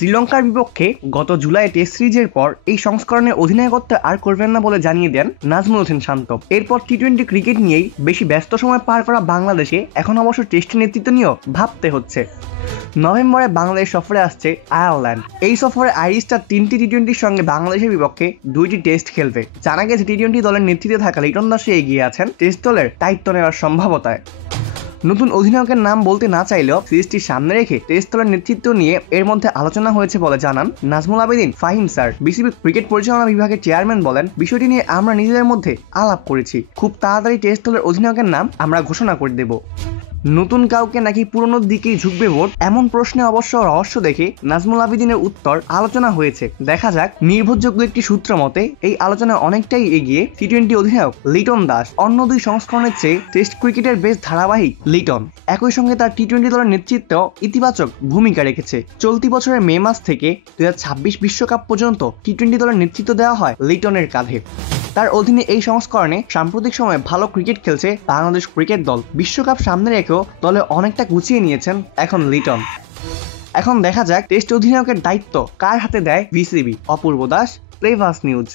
শ্রীলঙ্কার বিপক্ষে গত জুলাই টেস্ট সিরিজের পর এই সংস্করণে অধিনায়কত্ব আর করবেন না বলে জানিয়ে দেন নাজমুল হোসেন শান্ত। এরপর টি-20 ক্রিকেট নিয়েই বেশি ব্যস্ত সময় পার করা বাংলাদেশে এখন অবশ্য টেস্টের নেতৃত্ব নিয়েও ভাবতে হচ্ছে। নভেম্বরে বাংলাদেশ সফরে আসছে আয়ারল্যান্ড। এই সফরে আইরিশটা 3টি টি-20-র সঙ্গে বাংলাদেশের বিপক্ষে 2টি টেস্ট খেলবে। জানা গেছে টি-20 দলের নেতৃত্বে থাকা লিটন দাসই এগিয়ে আছেন টেস্ট দলের দায়িত্ব নেওয়ার সম্ভাবনায়। নতুন অধিনায়কের নাম বলতে না চাইলেও সিরিজটি সামনে রেখে টেস্ট দলের নেতৃত্ব নিয়ে এর মধ্যে আলোচনা হয়েছে বলে জানান Nazmul Abedin Fahim sir. BCB cricket পরিচালনা বিভাগের চেয়ারম্যান বলেন, বিষয়টি নিয়ে আমরা নিজেদের মধ্যে আলাপ করেছি, খুব তাড়াতাড়ি টেস্ট দলের অধিনায়কের নাম আমরা ঘোষণা করে দেব। নতুন কাউকে নাকি পুরনোর দিকেই ঝুঁকবে ভোট, এমন প্রশ্নে অবশ্য রহস্য দেখে নাজমুল আবেদিনের উত্তর আলোচনা হয়েছে। দেখা যাক। নির্ভরযোগ্য একটি সূত্র মতে এই আলোচনা অনেকটাই এগিয়ে টি-20 অধিনায়ক লিটন দাস। অন্য দুই সংস্করণের চেয়ে টেস্ট ক্রিকেটের বেশ ধারাবাহিক লিটন। একই সঙ্গে তার টি-20 দলের নেতৃত্ব ইতিবাচক ভূমিকা রেখেছে। চলতি বছরের মে মাস থেকে 2026 বিশ্বকাপ পর্যন্ত টি-20 দলের নেতৃত্ব দেওয়া হয় লিটনের কাঁধে। তার অধীনে এই সংস্করণে সাম্প্রতিক সময়ে ভালো ক্রিকেট খেলছে বাংলাদেশ ক্রিকেট দল। বিশ্বকাপ সামনে রেখেও দলে অনেকটা গুছিয়ে নিয়েছেন এখন লিটন। এখন দেখা যাক টেস্ট অধিনায়কের দায়িত্ব কার হাতে দেয় বিসিবি। অপূর্ব দাস, প্লেভাস নিউজ।